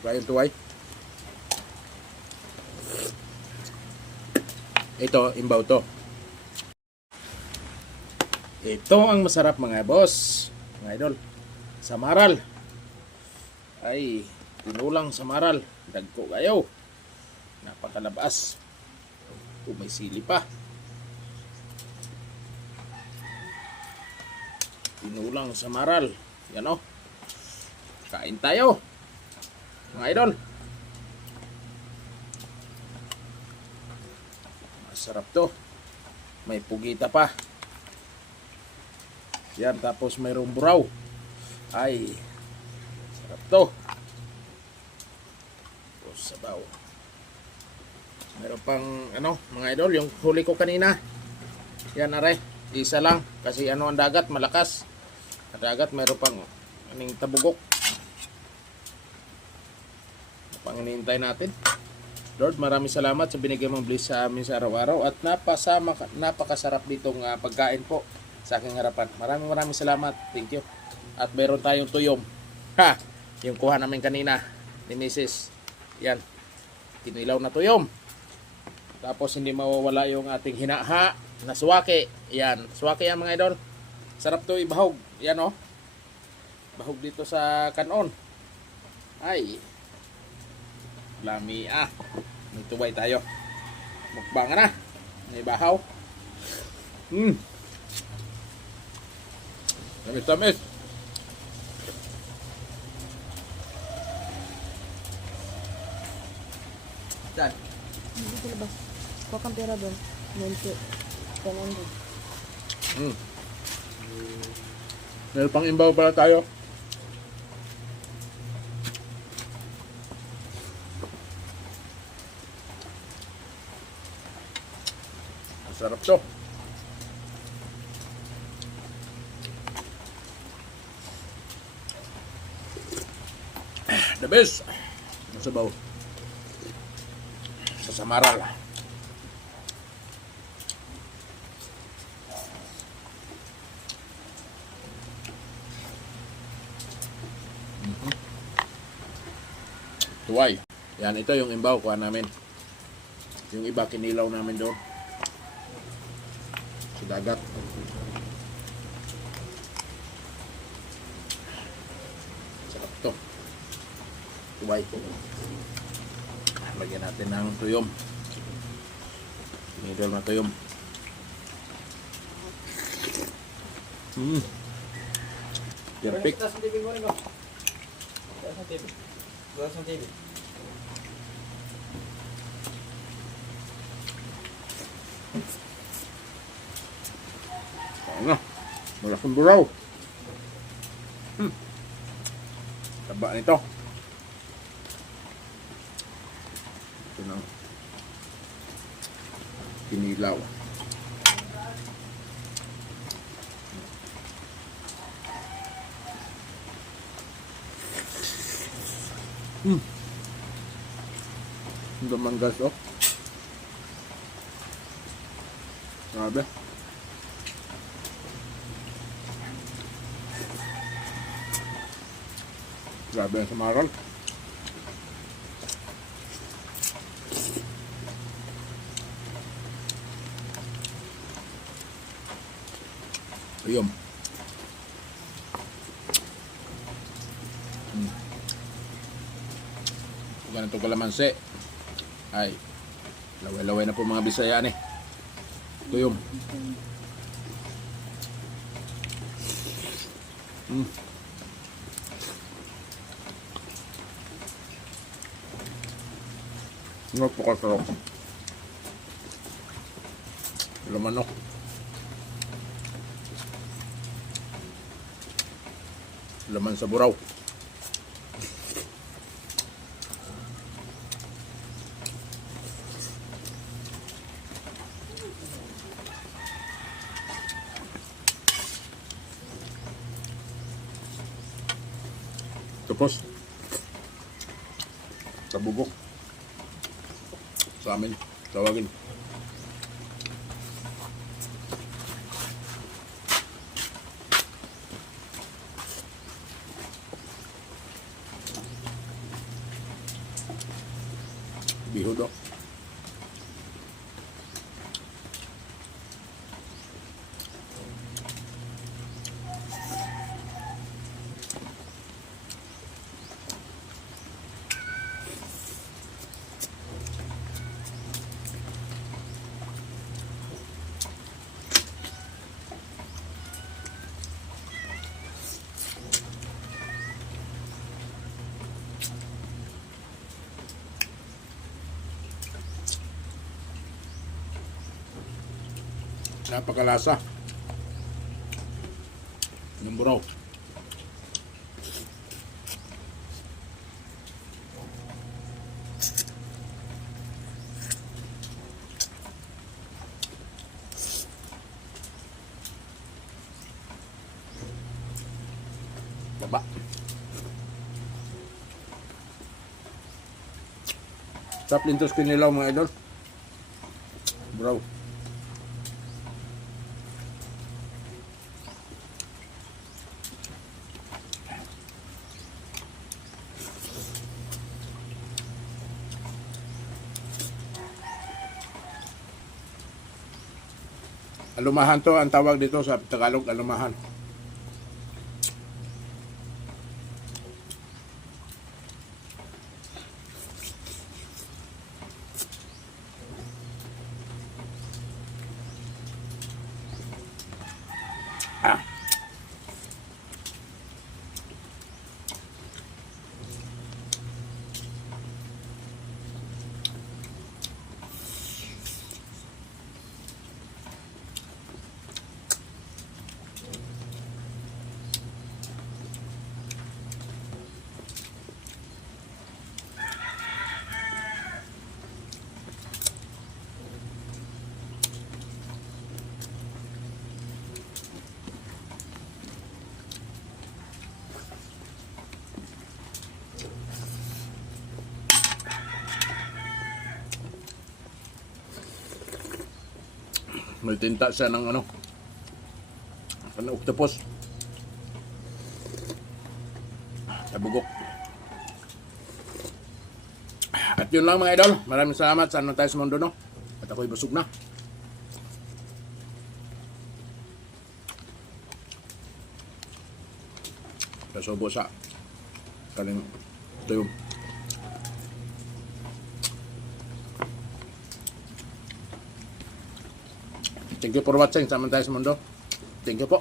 Kayong tuway. Ito, imbaw to. Ito ang masarap mga boss, mga idol. Samaral. Ay, tinulang samaral. Dagko kayo. Napakalabas. May sili pa. Tinulang samaral. Yan o. Kain tayo. Mga idol. Masarap to. May pugita pa. Yan, tapos mayroong buraw. Ay, sarap to. Tapos sabaw. Meron pang mga idol, yung huli ko kanina. Yan are, isa lang. Kasi ang dagat, malakas. Ang dagat, meron pang tabugok. Pang hinihintay natin. Lord, maraming salamat sa binigay mong bliss sa amin sa araw-araw. At napakasarap ditong pagkain po sa aking harapan. Maraming salamat. Thank you. At meron tayong tuyom. Ha! Yung kuha namin kanina ni Mrs. Yan. Tinilaw na tuyom. Tapos hindi mawawala yung ating hinaha na suwaki. Yan. Suwaki yan mga idol. Sarap to ibahog. Yan o. Bahog dito sa kanon. Ay. Lami may tuway tayo. Mukbang na. May bahaw. Tamis. Saan? Hindi sa labas. Kuha kang pera doon. 90. 100. Meron pang imbaw pala tayo. Masarap to. The best. Masabaw. Sa samaral. Tuway. Yan, ito yung imbaw kuha namin. Yung iba kinilaw namin doon. Sa dagat. Sarap to. Tuway. Lagyan natin ng tuyom. Tinidol na tuyom. Perfect. Malaking buraw. Taba nito. Ito na. Kinilaw. Ang manggas oh. Grabe. Grabe ang samaral. Ayun. Ganito kalamansi. Ay, laway-laway na po mga Bisaya ni. Tuyom. Napakasarap. Laman oh. Laman sa buraw. Tapos tabugok sa amin tawagin. Napakalasa. Yung buraw. Baba. Sarap din tos kinilaw mga idol. Bro. Alumahan to ang tawag dito sa Tagalog, alumahan. Ah. May tinta siya ng ano octopus sa bugok. At yun lang mga idol, maraming salamat sa ano tayo sa mundo, no? At ako'y busog na. Kasubo sa kaling tuyong. Thank you for watching. Sama tayo sa mundo. Thank you po.